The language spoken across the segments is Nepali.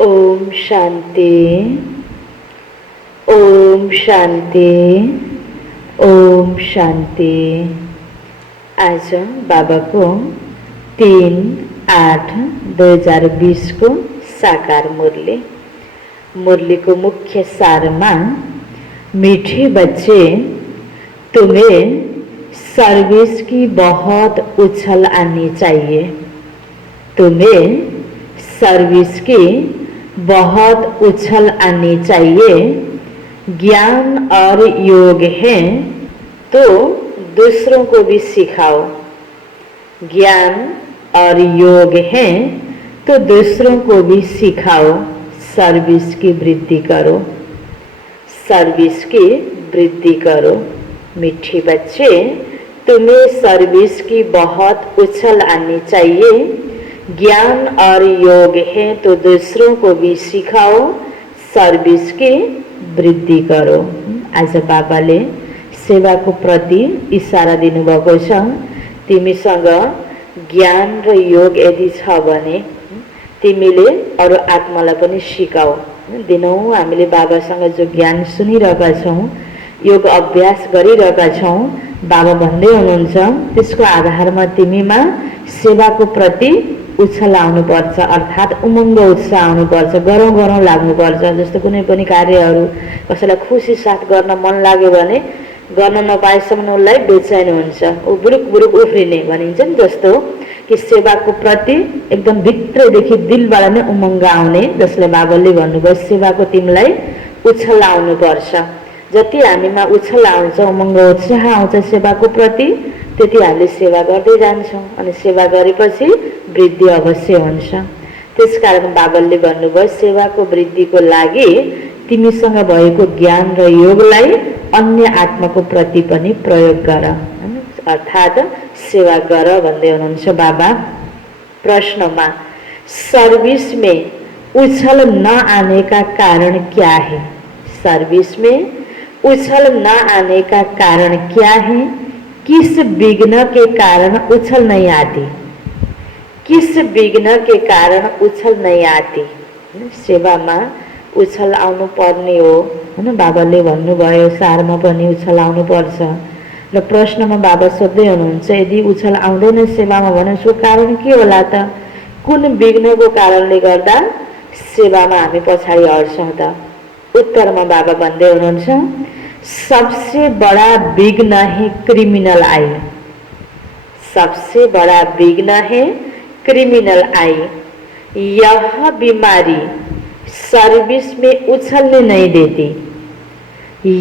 ओम शांति। ओम शांति। ओम शांति। आज बाबा को 3/8/2020 को साकार मुरली। मुरली को मुख्य सार में, मीठे बच्चे, तुम्हें सर्विस की बहुत उछल आनी चाहिए। तुम्हें सर्विस की बहुत उछल आनी चाहिए। ज्ञान और योग है तो दूसरों को भी सिखाओ। ज्ञान और योग है तो दूसरों को भी सिखाओ। सर्विस की वृद्धि करो। सर्विस की वृद्धि करो। मीठे बच्चे, तुम्हें सर्विस की बहुत उछल आनी चाहिए। ज्ञान और योग है तो दूसरों को भी सिखाओ। सर्विस की वृद्धि करो। आज बाबाले सेवाको प्रति इशारा दिनुभएको छ। तिमीसँग ज्ञान र योग यदि छ भने तिमीले अरू आत्मालाई पनि सिकाऊ। दिनौँ हामीले बाबासँग जो ज्ञान सुनिरहेका छौँ, योग अभ्यास गरिरहेका छौँ, बाबा भन्दै हुनुहुन्छ त्यसको आधारमा तिमीमा सेवाको प्रति उछल आउनुपर्छ, अर्थात् उमङ्ग उत्साह आउनुपर्छ। गरौँ गरौँ लाग्नुपर्छ। जस्तो कुनै पनि कार्यहरू कसैलाई खुसी साथ गर्न मन लाग्यो भने गर्न नपाएसम्म उसलाई बेचैन हुन्छ, ऊ बुरुक बुरुक उफ्रिने भनिन्छ नि। जस्तो कि सेवाको प्रति एकदम भित्रदेखि दिलबाट नै उमङ्ग आउने, जसले बाबाले भन्नुभयो सेवाको तिमीलाई उछल आउनुपर्छ। जति हामीमा उछल आउँछ, उमङ्ग उत्साह आउँछ सेवाको प्रति, त्यति हामीले सेवा गर्दै जान्छौँ अनि सेवा गरेपछि वृद्धि अवश्य हुन्छ। त्यसकारण बाबाले भन्नुभयो सेवाको वृद्धिको लागि तिमीसँग भएको ज्ञान र योगलाई अन्य आत्माको प्रति पनि प्रयोग गर, अर्थात् सेवा गर भन्दै हुनुहुन्छ बाबा। प्रश्नमा सर्विस में उछल न आने का कारण क्या है? सर्विस में उछल न आने का कारण क्या है? किस विघ्न के कारण उछल नहीं आती? किस विघ्न के कारण उछल नहीं आती? सेवामा उछल आउनु पर्ने हो हैन। बाबाले भन्नुभयो सारमा पनि उछल आउनु पर्छ। र प्रश्नमा बाबा सोध्दै हुनुहुन्छ यदि उछल आउँदैन सेवामा भने उसको कारण के होला त? कुन विघ्नको कारणले गर्दा सेवामा हामी पछाडि हट्छौँ त? उत्तरमा बाबा भन्दै हुनुहुन्छ सबसे बड़ा विघ्न है क्रिमिनल आई। सबसे बड़ा विघ्न है क्रिमिनल आई। यह बीमारी सर्विस में उछलने नहीं देती।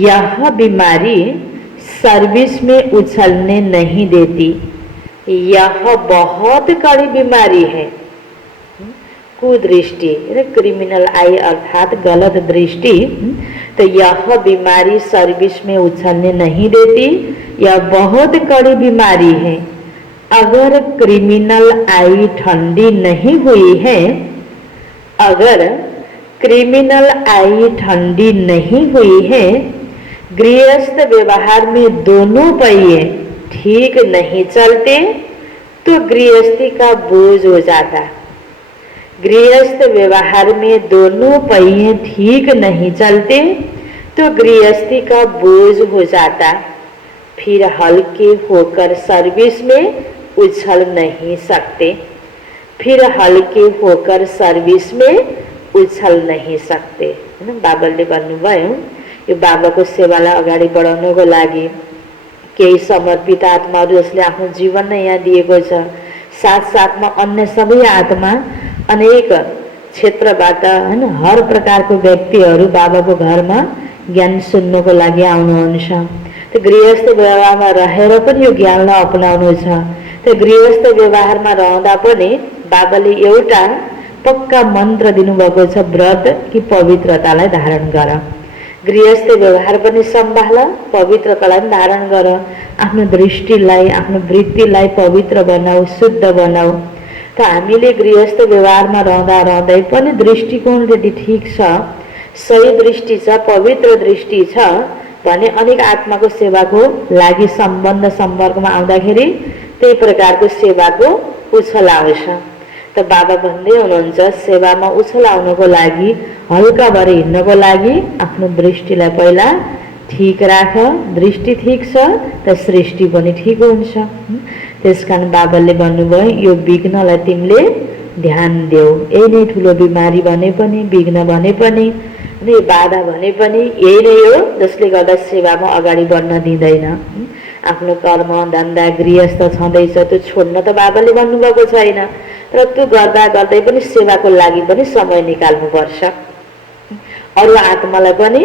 यह बीमारी सर्विस में उछलने नहीं देती। यह बहुत कड़ी बीमारी है। कुदृष्टि, क्रिमिनल आई अर्थात गलत दृष्टि। तो यह बीमारी सर्विस में उछलने नहीं देती। यह बहुत कड़ी बीमारी है। अगर क्रिमिनल आई ठंडी नहीं हुई है, अगर क्रिमिनल आई ठंडी नहीं हुई है, गृहस्थ व्यवहार में दोनों पहिए ठीक नहीं चलते तो गृहस्थी का बोझ हो जाता। गृहस्थ व्यवहार में दोनों पहिए ठीक नहीं चलते तो गृहस्थी का बोझ हो जाता। फिर हल्के होकर सर्विस में उछल नहीं सकते। फिर हल्के होकर सर्विस में उछल नहीं सकते हैन। बाबाले भन्नुभयो यो बाबाको सेवालाई अगाडि बढाउनको लागि केही समर्पित आत्माहरू जसले आफ्नो जीवन नै यहाँ दिएको छ, साथसाथमा अन्य सबै आत्मा अनेक क्षेत्रबाट हैन हर प्रकारको व्यक्तिहरू बाबाको घरमा ज्ञान सुन्नको लागि आउनुहुन्छ। त्यो गृहस्थ व्यवहारमा रहेर पनि यो ज्ञानलाई अपनाउनु छ। त्यो गृहस्थ व्यवहारमा रहँदा पनि बाबाले एउटा पक्का मन्त्र दिनुभएको छ, व्रत कि पवित्रतालाई धारण गर। गृहस्थ व्यवहार पनि सम्भाल, पवित्रतालाई पनि धारण गर। आफ्नो दृष्टिलाई, आफ्नो वृत्तिलाई पवित्र बनाऊ, शुद्ध बनाऊ। त हामीले गृहस्थ व्यवहारमा रहँदा रहँदै पनि दृष्टिकोण यदि ठिक छ, सही दृष्टि छ, पवित्र दृष्टि छ भने अनेक आत्माको सेवाको लागि सम्बन्ध सम्पर्कमा आउँदाखेरि त्यही प्रकारको सेवाको उछल आउँछ। त बाबा भन्दै हुनुहुन्छ सेवामा उछल आउनको लागि, हल्का भएर हिँड्नको लागि आफ्नो दृष्टिलाई पहिला ठीक राख। दृष्टि ठीक छ त सृष्टि पनि ठीक हुन्छ। त्यसकारण बाबाले भन्नुभयो यो विघ्नलाई तिमीले ध्यान देऊ। यही नै ठुलो बिमारी भने पनि, विघ्न भने पनि, अनि बाधा भने पनि यही नै हो जसले गर्दा सेवामा अगाडि बढ्न दिँदैन। आफ्नो कर्म धन्दा गृहस्थ छँदैछ त्यो छोड्न त बाबाले भन्नुभएको छैन, तर त्यो गर्दा गर्दै पनि सेवाको लागि पनि समय निकाल्नुपर्छ। अरू आत्मालाई पनि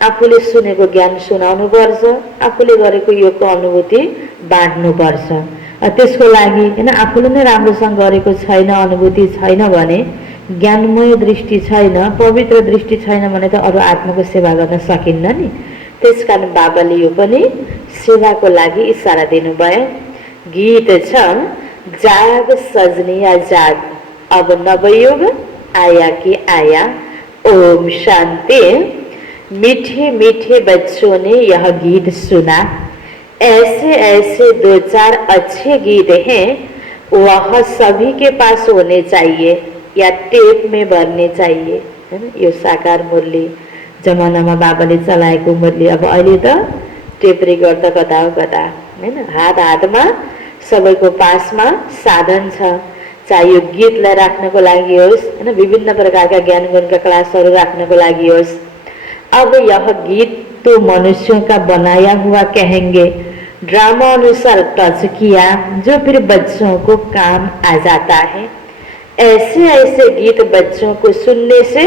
आफूले सुनेको ज्ञान सुनाउनु पर्छ, आफूले गरेको योगको अनुभूति बाँड्नुपर्छ। त्यसको लागि हैन आफूले नै राम्रोसँग गरेको छैन, अनुभूति छैन भने, ज्ञानमय दृष्टि छैन, पवित्र दृष्टि छैन भने त अरू आत्माको सेवा गर्न सकिन्न नि। त्यसकारण बाबाले यो पनि सेवाको लागि इशारा दिनुभयो। गीत छ जाग सजनिया जाग, अब नवयुग आया कि आया, ओम शांति। मीठे मीठे बच्चों ने यह गीत सुना। ऐसे ऐसे 2-4 अच्छे गीत हैं, वह सभी के पास होने चाहिए या टेप में भर्ने चाहिए, है ना। यो साकार मुरली जमानामा बाबाले चलाएको मुरली अब अहिले त टेप रेकर्ड त कता हो कता, हैन। हात हातमा सबैको पासमा साधन छ, चाहे यो गीतलाई राख्नको लागि होस्, हैन, विभिन्न प्रकारका ज्ञान गुणका क्लासहरू राख्नको लागि होस्। अब यह गीत तो मनुष्यों का बनाया हुआ कहेंगे, ड्रामा अनुसार टच किया जो फिर बच्चों को काम आ जाता है। ऐसे ऐसे गीत बच्चों को सुनने से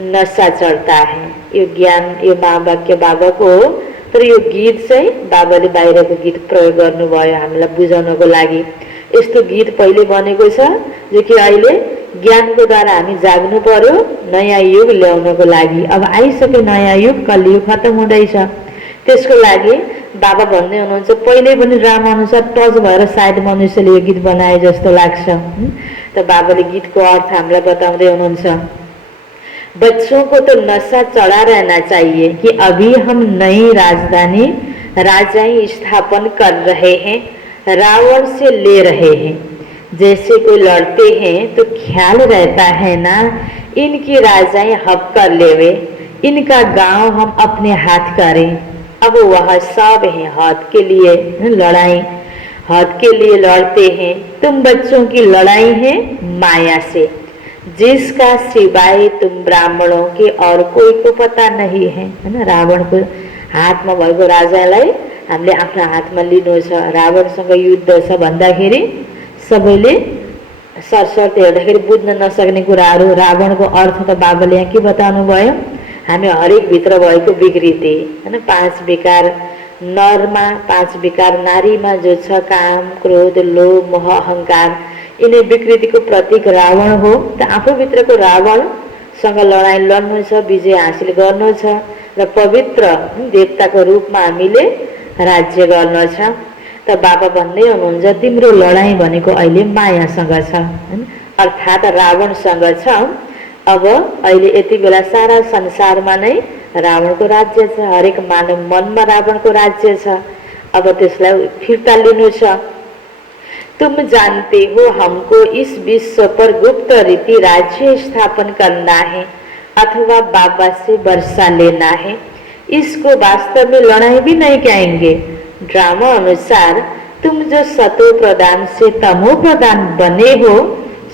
नशा चढ़ता है। यो ज्ञान यो महावाक्य बाबाको हो, तर यो गीत चाहिँ बाबाले बाहिरको गीत प्रयोग गर्नुभयो हामीलाई बुझाउनको लागि। यस्तो गीत पहिले बनेको छ जो कि अहिले ज्ञानको द्वारा हामी जाग्नु पर्यो नयाँ युग ल्याउनको लागि। अब आइसक्यो नयाँ युग, कलियुग खत्तम हुँदैछ। त्यसको लागि बाबा भन्दै हुनुहुन्छ पहिले पनि ड्रामा अनुसार टच भएर सायद मनुष्यले यो गीत बनाए जस्तो लाग्छ। त बाबाले गीतको अर्थ हामीलाई बताउँदै हुनुहुन्छ बच्चों को तो नशा चढ़ा रहना चाहिए कि अभी हम नई राजधानी राजाई स्थापन कर रहे हैं, रावण से ले रहे हैं। जैसे कोई लड़ते हैं तो ख्याल रहता है ना इनकी राजाई हब कर लेवे, इनका गांव हम अपने हाथ करें। अब वह सब है हाथ के लिए लड़ाई, हाथ के लिए लड़ते हैं। तुम बच्चों की लड़ाई है माया से, जिसका सिवाय तुम ब्राह्मणों के और कोई को पता नहीं है, हैन। रावणको हातमा भएको राजालाई हामीले आफ्नो हातमा लिनु छ। रावणसँग युद्ध छ भन्दाखेरि सबैले सरसर्ती हेर्दाखेरि बुझ्न नसक्ने कुराहरू। रावणको अर्थ त बाबाले यहाँ के बताउनु भयो, हामी हरेक भित्र भएको विकृति, हैन। 5 विकार नरमा, 5 विकार नारीमा जो छ काम क्रोध लोभ मोह अहंकार, यिनै विकृतिको प्रतीक रावण हो। त आफूभित्रको रावणसँग लडाईँ लड्नु छ, विजय हासिल गर्नु छ र पवित्र देवताको रूपमा हामीले राज्य गर्न छ। त बाबा भन्दै हुनुहुन्छ तिम्रो लडाईँ भनेको अहिले मायासँग छ, हैन, अर्थात् रावणसँग छ। अब अहिले यति बेला सारा संसारमा नै रावणको राज्य छ, हरेक मानव मनमा रावणको राज्य छ। अब त्यसलाई फिर्ता लिनु छ। तुम जानते हो हमको इस विश्व पर गुप्त रीति राज्य स्थापन करना है अथवा बाबा से वर्षा लेना है। इसको वास्तव में लड़ाई भी नहीं कहेंगे। ड्रामा अनुसार तुम जो सतो प्रधान से तमो प्रधान बने हो,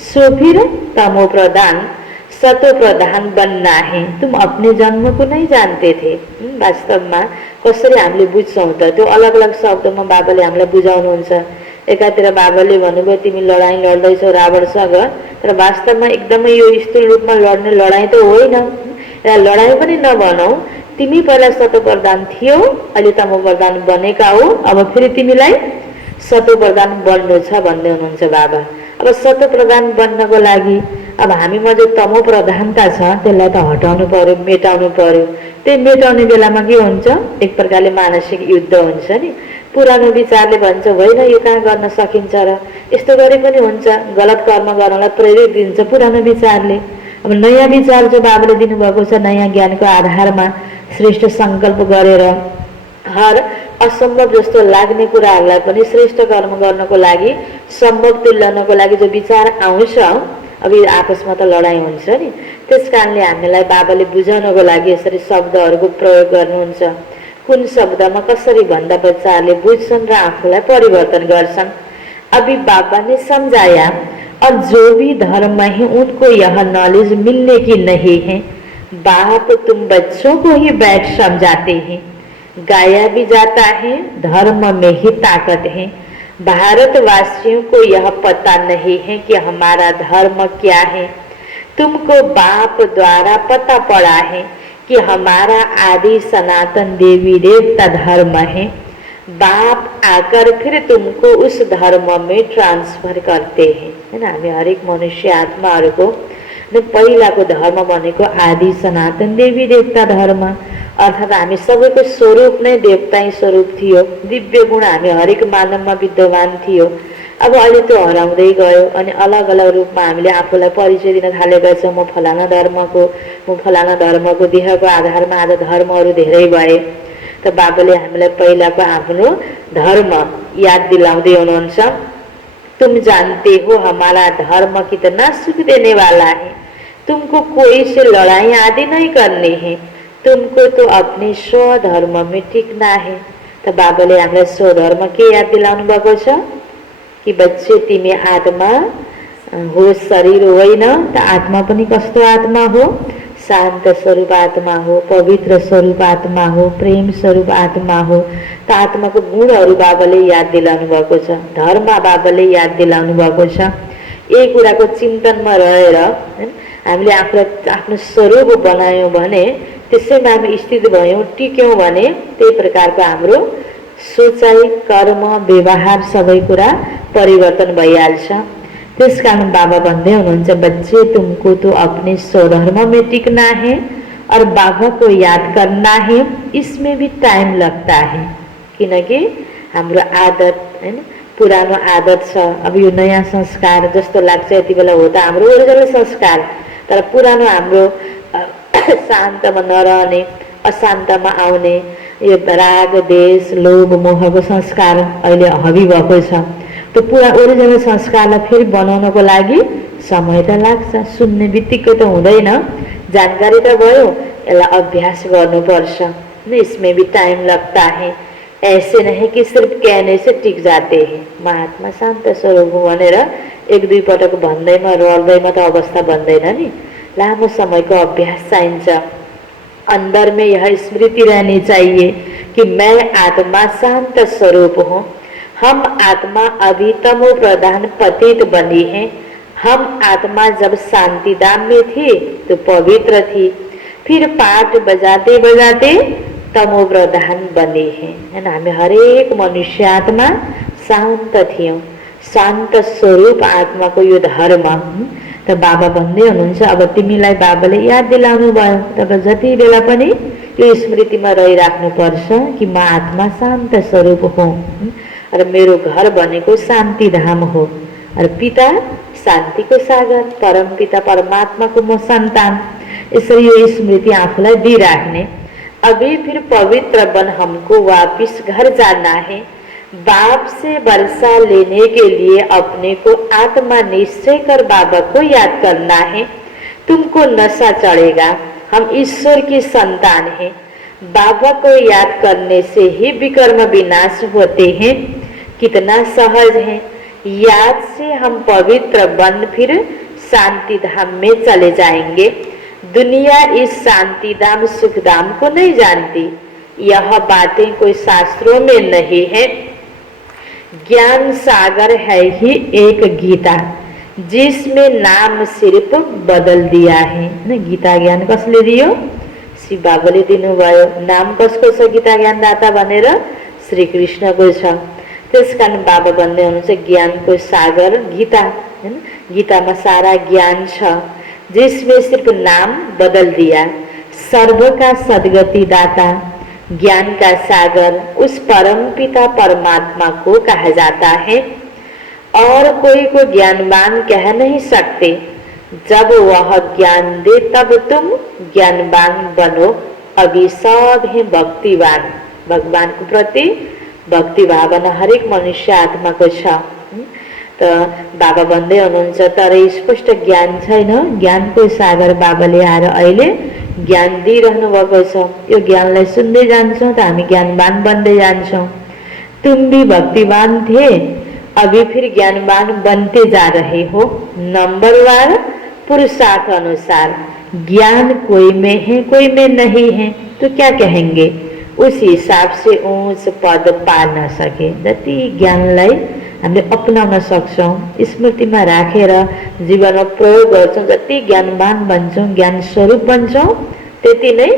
सो फिर तमो प्रधान सतो प्रधान बनना है। तुम अपने जन्म को नहीं जानते थे। वास्तवमा कसरी हामीले बुझ्छौं त, त्यो अलग अलग शब्दमा बाबाले हामीलाई बुझाउनुहुन्छ। एकातिर बाबाले भन्नुभयो तिमी लडाईँ लड्दैछौ रावणसँग, तर वास्तवमा एकदमै यो स्थूल रूपमा लड्ने लडाईँ त होइन। लडाईँ पनि नभनौ, तिमी पहिला सतो प्रधान थियौ, अहिले तमो प्रधान बनेका हो, अब फेरि तिमीलाई सतो प्रधान बन्नु छ भन्दै हुनुहुन्छ बाबा। अब सतो प्रधान बन्नको लागि अब हामीमा जो तमो प्रधानता छ त्यसलाई त हटाउनु पर्यो, मेटाउनु पर्यो। त्यही मेटाउने बेलामा के हुन्छ, एक प्रकारले मानसिक युद्ध हुन्छ नि। पुरानो विचारले भन्छ होइन यो कहाँ गर्न सकिन्छ र, यस्तो गरे पनि हुन्छ, गलत कर्म गर्नलाई प्रेरित दिन्छ पुरानो विचारले। अब नयाँ विचार जो बाबाले दिनुभएको छ, नयाँ ज्ञानको आधारमा श्रेष्ठ संकल्प गरेर हर असम्भव जस्तो लाग्ने कुराहरूलाई पनि श्रेष्ठ कर्म गर्नको लागि सम्भव तुल्याउनको लागि जो विचार आउँछ, अब यो आपसमा त लडाइँ हुन्छ नि, त्यस कारणले हामीलाई बाबाले बुझाउनको लागि यसरी शब्दहरूको प्रयोग गर्नुहुन्छ। कुन शब्दमा कसरी भन्दा बच्चाहरूले बुझ्छन् र आफूलाई परिवर्तन गर्छन्। अभी बाबा ने समझाया, और जो भी धर्म है उनको यह नॉलेज मिलने की नहीं है। बाप तुम बच्चों को ही बैठ समझाते हैं। गाया भी जाता है, धर्म में ही ताकत है। भारतवासियों को यह पता नहीं है कि हमारा धर्म क्या है। तुमको बाप द्वारा पता पड़ा है कि हमारा आदि सनातन देवी देवता धर्म है। बाप आकर फिर तुमको उस धर्म में ट्रांसफर करते हैं, है ना। हामी हरेक मनुष्य आत्माहरूको पहिलाको धर्म भनेको आदि सनातन देवी देवता धर्म, अर्थात् हामी सबैको स्वरूप नै देवताई स्वरूप थियो। दिव्य गुण हामी हरेक मानवमा विद्यमान थियो। अब अहिले त्यो हराउँदै गयो अनि अलग अलग रूपमा हामीले आफूलाई परिचय दिन थालेका छौँ। म फलाना धर्मको देहको आधारमा आज धर्महरू धेरै भए। त बाबाले हामीलाई पहिलाको आफ्नो धर्म याद दिलाउँदै हुनुहुन्छ। तुम जानते हो हमारा धर्म कितना सुख देने वाला है। तुमको कोई से लड़ाई आदि नहीं करनी है। तुमको तो अपने स्वधर्म में टिकना है। त बाबाले हामीलाई स्वधर्म के याद दिलाउनु भएको छ कि बच्चे तिमी आत्मा हो, शरीर होइन। त आत्मा पनि कस्तो आत्मा हो? शान्त स्वरूप आत्मा हो, पवित्र स्वरूप आत्मा हो, प्रेम स्वरूप आत्मा हो। त आत्माको गुणहरू बाबाले याद दिलाउनु भएको छ, धर्म बाबाले याद दिलाउनु भएको छ। यही कुराको चिन्तनमा रहेर हामीले आफूलाई आफ्नो स्वरूप बनायौँ भने, त्यसैमा हामी स्थित भयौँ, टिक्यौँ भने त्यही प्रकारको हाम्रो सोचाइ, कर्म, व्यवहार सबै कुरा परिवर्तन भइहाल्छ। त्यस कारण बाबा भन्दै हुनुहुन्छ, बच्चे तुमको तो अपने स्वधर्म में टिकना है और बाबा को याद करना है। इसमें भी टाइम लगता है, किनकि हाम्रो आदत, हैन, पुरानो आदत छ। अब यो नयाँ संस्कार जस्तो लाग्छ यति बेला हो त हाम्रो ओरिजिनल संस्कार, तर पुरानो हाम्रो शान्तमा नरहने, अशान्तमा आउने यो राग, देश, लोभ, मोहको संस्कार अहिले हावी भएको छ। त पुरा ओरिजिनल संस्कारलाई फेरि बनाउनको लागि समय त लाग्छ। सुन्ने बित्तिकै त हुँदैन, जानकारी त भयो, यसलाई अभ्यास गर्नुपर्छ। इसमें भी टाइम लगता है। ऐसे नहीं कि सिर्फ कहने से टिक जाते हैं। महात्मा शान्त स्वरूप भनेर एक दुई पटक भन्दैमा रड्दैमा त अवस्था बन्दैन नि, लामो समयको अभ्यास चाहिन्छ। अंदर में यह स्मृति रहनी चाहिए कि मैं आत्मा शांत स्वरूप हूँ। हम आत्मा अभी तमो प्रधान पतित बनी है। हम आत्मा जब शांति धाम में थी तो पवित्र थी, फिर पाठ बजाते बजाते तमो प्रधान बनी है ना। हामी हरेक मनुष्य आत्मा शान्त थियौँ, शान्त स्वरूप आत्माको यो धर्म। त बाबा भन्दै हुनुहुन्छ, अब तिमीलाई बाबाले याद दिलाउनु भयो, तब जति बेला पनि यो स्मृतिमा रहिराख्नु पर्छ कि म आत्मा शान्त स्वरूप हुँ र मेरो घर भनेको शान्ति धाम हो र पिता शान्तिको सागर, परम पिता परमात्माको म सन्तान। यसरी यो स्मृति आफूलाई दिइराख्ने। अभी फिर पवित्र बन हमको वापिस घर जाना है। बाप से वर्षा लेने के लिए अपने को आत्मा निश्चय कर बाबा को याद करना है। तुमको नशा चढ़ेगा, हम ईश्वर की संतान हैं। बाबा को याद करने से ही विकर्म विनाश होते हैं। कितना सहज है। याद से हम पवित्र बन फिर शांति धाम में चले जाएंगे। दुनिया इस शांति धाम सुख धाम को नहीं जानती। यह बातें कोई शास्त्रों में नहीं है। ज्ञान सागर है ही एक गीता, जिसमें नाम सिर्फ बदल दिया है। न गीता ज्ञान कसले दियो? श्री बाबाले दिनुभयो। नाम कसको छ गीता ज्ञानदाता भनेर? श्री कृष्णको छ। त्यसकारण बाबा भन्दै हुनुहुन्छ ज्ञानको सागर गीता, हैन, गीतामा सारा ज्ञान छ, जिसमें सिर्फ नाम बदल दिया। सर्व का सद्गति दाता, ज्ञान का सागर उस परम पिता परमात्मा को कहा जाता है और कोई को ज्ञानवान कह नहीं सकते। जब वह ज्ञान दे तब तुम ज्ञानवान बनो। अभी सब है भक्तिवान। भगवान को प्रति भक्ति भावना हरेक मनुष्य आत्मा को छ। त बाबा भन्दै हुनुहुन्छ तर स्पष्ट ज्ञान छैन। ज्ञानको सागर बाबाले आएर अहिले ज्ञान दिइरहनु भएको छ। यो ज्ञानलाई सुन्दै जान्छौँ त हामी ज्ञानवान बन्दै जान्छौँ। तुम भी भक्तिवान थे, अभी फिर ज्ञानवान बनते जा रहे हो। नंबरवार पुरुषार्थ अनुसार ज्ञान कोई में है कोई में नहीं है तो क्या कहेंगे, उस हिसाब से ऊंच पद पा न सके। जति ज्ञानलाई हामीले अपनाउन सक्छौँ, स्मृतिमा राखेर जीवनमा प्रयोग गर्छौँ, जति ज्ञानवान बन्छौँ, ज्ञान स्वरूप बन्छौँ, त्यति नै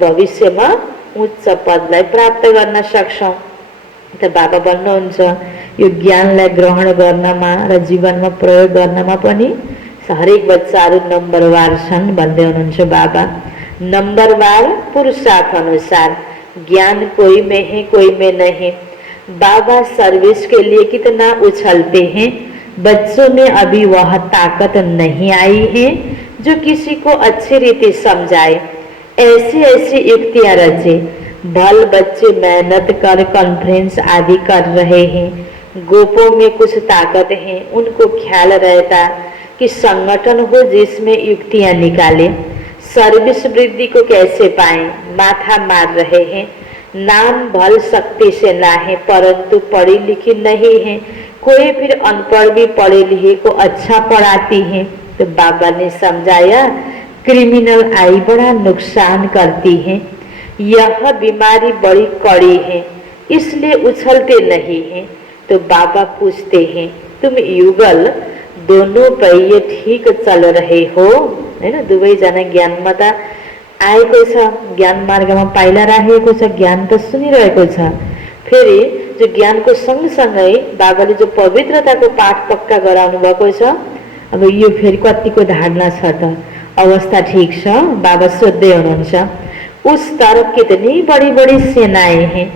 भविष्यमा उच्च पदलाई प्राप्त गर्न सक्छौँ। त बाबा भन्नुहुन्छ यो ज्ञानलाई ग्रहण गर्नमा र जीवनमा प्रयोग गर्नमा पनि हरेक बच्चाहरू नम्बरवार छन् भन्दै हुनुहुन्छ बाबा। नंबरवार पुरुषार्थ अनुसार ज्ञान कोई में है कोई में नहीं। बाबा सर्विस के लिए कितना उछलते हैं, बच्चों में अभी वह ताकत नहीं आई है जो किसी को अच्छी रीति समझाए। ऐसी ऐसी युक्तियां रचे। भल बच्चे मेहनत कर कॉन्फ्रेंस आदि कर रहे हैं, गोपों में कुछ ताकत है, उनको ख्याल रहता कि संगठन हो जिसमें युक्तियां निकाले, सर्विस वृद्धि को कैसे पाएं, माथा मार रहे हैं। नाम भल शक्ति से ना है परंतु पढ़ी लिखी नहीं है, कोई फिर अनपढ़ भी पढ़े लिखे को अच्छा पढ़ाती है। तो बाबा ने समझाया क्रिमिनल आई बड़ा नुकसान करती है, यह बीमारी बड़ी कड़ी है, इसलिए उछलते नहीं है। तो बाबा पूछते हैं तुम युगल दोनों पहिए ठीक चल रहे हो, हैन? दुवैजना ज्ञानमा त आएको छ, ज्ञान मार्गमा पाइला राखेको छ, ज्ञान त सुनिरहेको छ। फेरि जो ज्ञानको सँगसँगै बाबाले जो पवित्रताको पाठ पक्का गराउनु भएको छ, अब यो फेरि कतिको धारणा छ त, अवस्था ठीक छ? बाबा सोध्दै हुनुहुन्छ उस तरफ कितनी बड़ी बड़ी सेनाएं हैं,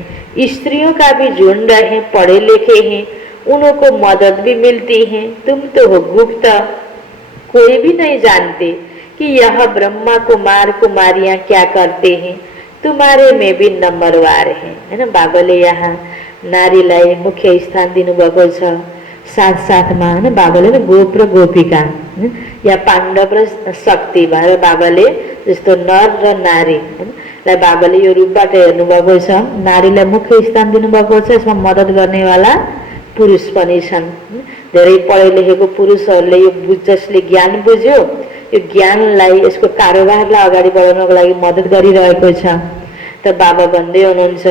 स्त्रियों का भी झुंड है, पढ़े लिखे हैं, उनको मदद भी मिलती है। तुम तो हो गुप्त, कोई भी नहीं जानते कि यह ब्रह्मा कुमार कुमारियां क्या करते हैं, तुम्हारे में भी नंबरवार है ना। बाबाले यहाँ नारीलाई मुख्य स्थान दिनुभएको छ। साथ साथमा हैन बाबाले न गोप र गोपिका या पाण्डव र शक्ति भएर बाबाले जस्तो नर र नारी लाई बाबाले यो रूपबाट हेर्नुभएको छ। नारीलाई मुख्य स्थान दिनुभएको छ, यसमा मद्दत गर्नेवाला पुरुष पनि छन्। धेरै पढे लेखेको पुरुषहरूले यो जसले ज्ञान बुझ्यो, यो ज्ञानलाई यसको कारोबारलाई अगाडि बढाउनको लागि मद्दत गरिरहेको छ। त बाबा भन्दै हुनुहुन्छ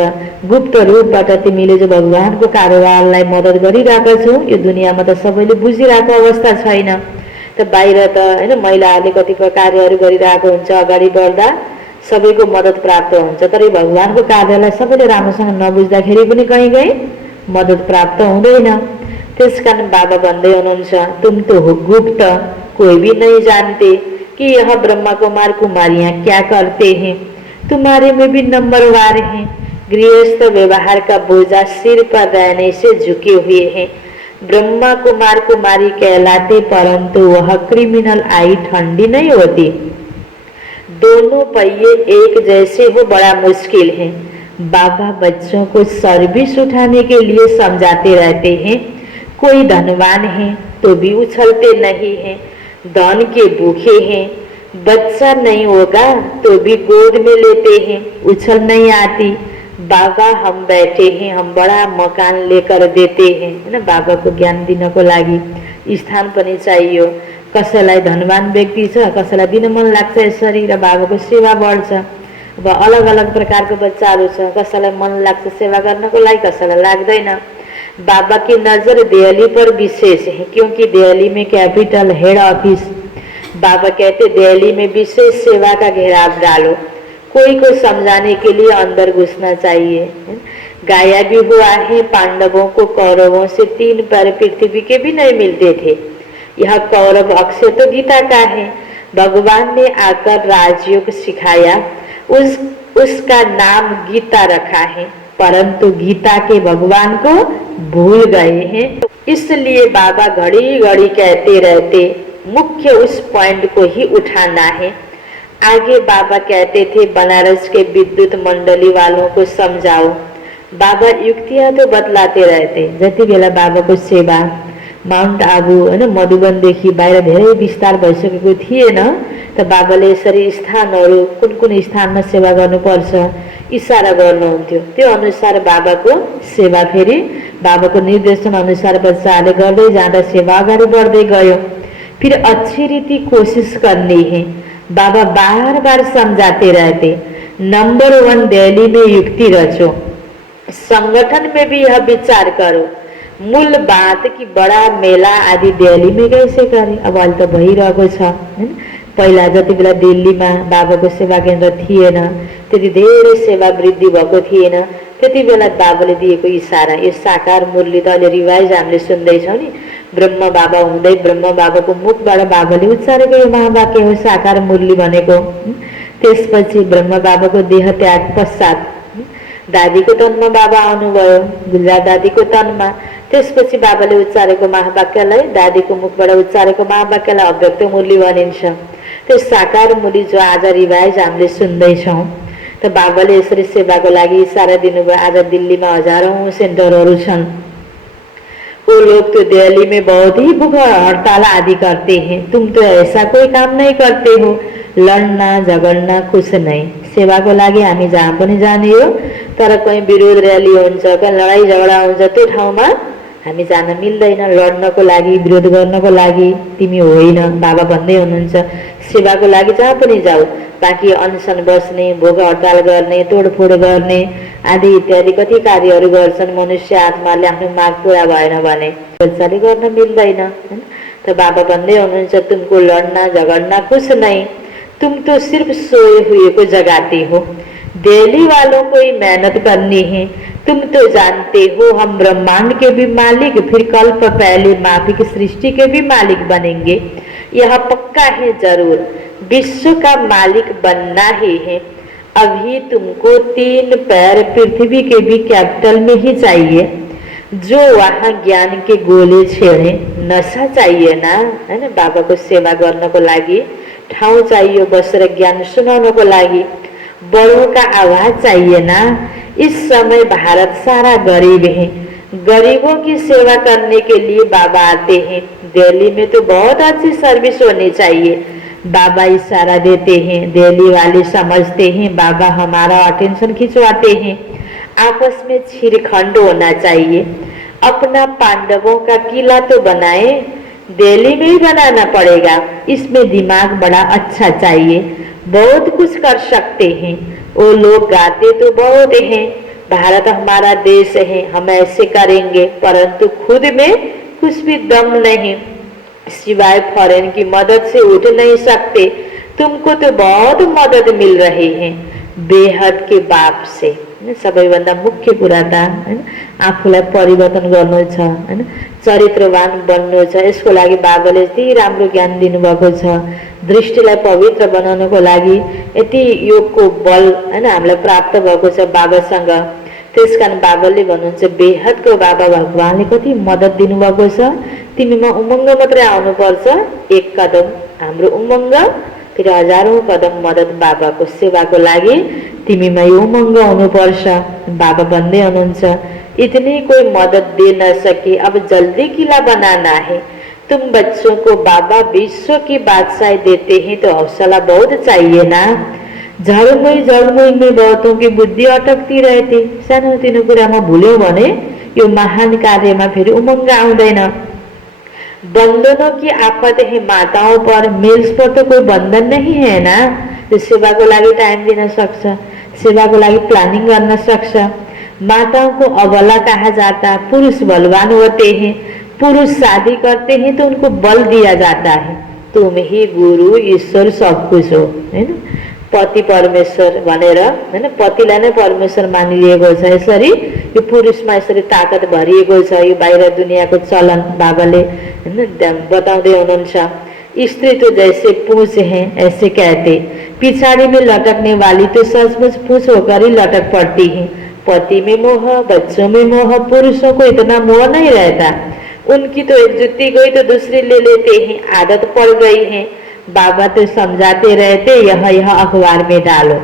गुप्त रूपबाट तिमीले जो भगवानको कारोबारलाई मद्दत गरिरहेका छौ, यो दुनियाँमा त सबैले बुझिरहेको अवस्था छैन। त बाहिर त हैन महिलाहरूले कतिपय कार्यहरू गरिरहेको हुन्छ, अगाडि बढ्दा सबैको मद्दत प्राप्त हुन्छ, तर यो भगवानको कार्यलाई सबैले राम्रोसँग नबुझ्दाखेरि पनि कहीँ मद्दत प्राप्त हुँदैन। त्यसकारण बाबा भन्दै हुनुहुन्छ तुम तो हो गुप्त, कोई भी नहीं जानते कि यह ब्रह्मा कुमार कुमारियां क्या करते हैं, तुम्हारे में भी नंबरवार हैं। गृहस्थ व्यवहार का बोझा सिर पर रहने से झुके हुए हैं। ब्रह्मा कुमार कुमारी कहलाते परंतु वह क्रिमिनल आई ठंडी नहीं होती। दोनों पहिए एक जैसे हो बड़ा मुश्किल है। बाबा बच्चों को सर्विस उठाने के लिए समझाते रहते हैं। कोई धनवान है तो भी उछलते नहीं है, धन के भूखे हैं, बच्चा नहीं होगा तो भी गोद में लेते हैं, उछल नहीं आती। बाबा हम बैठे हैं, हम बड़ा मकान लेकर देते हैं, है ना। बाबा को ज्ञान दिनको लागि स्थान पनि चाहियो। कसैलाई धनवान व्यक्ति छ, कसैलाई दिन मन लाग्छ यसरी र बाबाको सेवा बढ्छ। अब अलग अलग प्रकारको बच्चाहरू छ, कसैलाई मन लाग्छ सेवा गर्नको लागि, कसैलाई लाग्दैन। बाबा की नजर दिल्ली पर विशेष है क्योंकि दिल्ली में कैपिटल हेड ऑफिस। बाबा कहते दिल्ली में विशेष सेवा का घेराव डालो, कोई को समझाने के लिए अंदर घुसना चाहिए। गाया भी हुआ है पांडवों को कौरवों से 3 पैर पृथ्वी के भी नहीं मिलते थे। यह कौरव अक्षय तो गीता का है। भगवान ने आकर राजयोग सिखाया, उसका नाम गीता रखा है, परंतु गीता के भगवान को भूल गए हैं। इसलिए बाबा घड़ी घड़ी कहते रहते मुख्य उस पॉइंट को ही उठाना है। आगे बाबा कहते थे बनारस के विद्युत मंडली वालों को समझाओ। बाबा युक्तियां तो बतलाते रहते, जति बेला बाबा को सेवा माउन्ट आबू होइन मधुबनदेखि बाहिर धेरै विस्तार भइसकेको थिएन। त बाबाले यसरी स्थानहरू कुन कुन स्थानमा सेवा गर्नुपर्छ इसारा गर्नुहुन्थ्यो। त्यो अनुसार बाबाको सेवा फेरि बाबाको निर्देशन अनुसार बच्चाहरूले गर्दै जाँदा सेवा अगाडि बढ्दै गयो। फिर अच्छी रीति कोशिश करनी है। बाबा बार बार समझाते रहते, नंबर 1 दिल्ली में युक्ति रचो, संगठन में भी यह विचार करो, मूल बात कि बड़ा मेला आदि दिल्ली में कैसे करे। अब अहिले त भइरहेको छ हैन। पहिला जति बेला दिल्लीमा बाबाको सेवा केन्द्र थिएन, त्यति धेरै सेवा वृद्धि भएको थिएन। त्यति बेला बाबाले दिएको इसारा, यो साकार मुरली त अहिले रिवाइज हामीले सुन्दैछौँ नि। ब्रह्म बाबा हुँदै ब्रह्म बाबाको मुखबाट बाबाले उच्चारेको यो महावाक्य हो साकार मुरली भनेको। त्यसपछि ब्रह्म बाबाको देह त्याग पश्चात दादीको तनमा बाबा आउनुभयो, गुजरात दादीको तनमा। त्यसपछि बाबाले उच्चारेको महावाक्यलाई, दादीको मुखबाट उच्चारेको महावाक्यलाई अव्यक्त मुरली भनिन्छ। त्यो साकार मुरली जो आज रिवाइज हामीले सुन्दैछौँ, त बाबाले यसरी सेवाको लागि इसारा दिनुभयो। आज दिल्लीमा हजारौं सेन्टरहरू छन्। वो लोग तो दिल्ली में बहुत ही भूख हड़ताल आदि करते हैं, तुम तो ऐसा कोई काम नहीं करते हो, लड्न झगड्न कुछ नहीं। सेवाको लागि हामी जहाँ पनि जाने हो, तर कहीँ विरोध र्याली हुन्छ, कहीँ लडाइँ झगडा हुन्छ, त्यो ठाउँमा हामी जान मिल्दैन। लड्नको लागि विरोध गर्नको लागि तिमी होइन, बाबा भन्दै हुनुहुन्छ। सेवाको लागि जहाँ पनि जाऊ, बाँकी अनसन बस्ने, भोग हडताल गर्ने, तोडफोड गर्ने आदि इत्यादि कति कार्यहरू गर्छन् मनुष्य आत्माले आफ्नो माग पुरा भएन भने। बच्चाले गर्न मिल्दैन हैन। त बाबा भन्दै हुनुहुन्छ, तुमको लड्न झगड्न कुछ नहीं, तुम तो सिर्फ सोए हुए को जगाते हो। दिल्ली वालों को ही मेहनत करनी है। तुम तो जानते हो हम ब्रह्मांड के भी मालिक, फिर कल्प पहले माफिक सृष्टि के भी मालिक बनेंगे। यह पक्का है जरूर, विश्व का मालिक बनना ही है। अभी तुमको 3 पैर पृथ्वी के भी कैपिटल में ही चाहिए, जो वहाँ ज्ञान के गोले छेड़े। नशा चाहिए ना, है ना, बाबा को सेवा गर्नको लागि ठाउँ चाहिए, बसेर ज्ञान सुनाउनको लागि। बड़ों का आवाज चाहिए ना। इस समय भारत सारा गरीब है, गरीबों की सेवा करने के लिए बाबा आते हैं। दिल्ली में तो बहुत अच्छी सर्विस होनी चाहिए। बाबा इशारा देते हैं, दिल्ली वाले समझते हैं बाबा हमारा अटेंशन खिंचवाते हैं। आपस में छिरखंड होना चाहिए। अपना पांडवों का किला तो बनाए, दिल्ली में ही बनाना पड़ेगा। इसमें दिमाग बड़ा अच्छा चाहिए, बहुत कुछ कर सकते हैं। वो लोग गाते तो बहुत हैं, भारत हमारा देश है, हम ऐसे करेंगे, परंतु खुद में कुछ भी दम नहीं, सिवाय फॉरेन की मदद से उठ नहीं सकते। तुमको तो बहुत मदद मिल रही है बेहद के बाप से। सबैभन्दा मुख्य कुरा त हैन आफूलाई परिवर्तन गर्नु छ, हैन चरित्रवान बन्नु छ। यसको लागि बाबाले यति राम्रो ज्ञान दिनुभएको छ। दृष्टिलाई पवित्र बनाउनको लागि यति योगको बल हैन हामीलाई प्राप्त भएको छ बाबासँग। त्यसकारण बाबाले भन्नुहुन्छ बेहदको बाबा भगवानले कति मद्दत दिनुभएको छ। तिमीमा उमङ्ग मात्रै आउनुपर्छ, एक कदम हाम्रो उमङ्ग, फेरि हजारौं कदम मद्दत बाबाको सेवाको लागि तिमीमा यो उमङ्ग हुनुपर्छ। बाबा भन्दै हुनुहुन्छ इतनी कोई मदद दे न सके, अब जल्दी किला बनाना है। तुम बच्चों को बाबा विश्व की बादशाही देते हैं तो हौसला बहुत चाहिए ना। झलमुई में बहुतों की बुद्धि अटकती रहती। सानोतिनो कुरामा भुल्यो भने यो महान कार्यमा फेरि उमङ्ग आउँदैन। बंधनों की आफत है माताओं पर, मेल्स पर तो कोई बंधन नहीं है ना। जो सेवाको लागि टाइम दिन सक्छ, सेवाको लागि प्लानिंग गर्न सक्छ। माताओं को अबला कहा जाता, पुरुष बलवान होते हैं। पुरुष शादी करते हैं तो उनको बल दिया जाता है, तुम ही गुरु ईश्वर सब कुछ हो, हैन। पति परमेश्वर भनेर हैन पतिलाई नै परमेश्वर मानिलिएको छ। यसरी यो पुरुषमा यसरी ताकत भरिएको छ। यो बाहिर दुनियाँको चलन बाबाले हैन बताउँदै हुनुहुन्छ। स्त्री तो जैसे पूछ है ऐसे कहते, पिछाड़ी में लटकने वाली तो सचमुच पूछ होकर ही लटक पड़ती है। पति में मोह, बच्चों में मोह, पुरुषों को इतना मोह नहीं रहता। उनकी तो एक जुत्ती गई तो दूसरी ले लेते हैं, आदत पड़ गई है। बाबा तो समझाते रहते यह अखबार में डालो।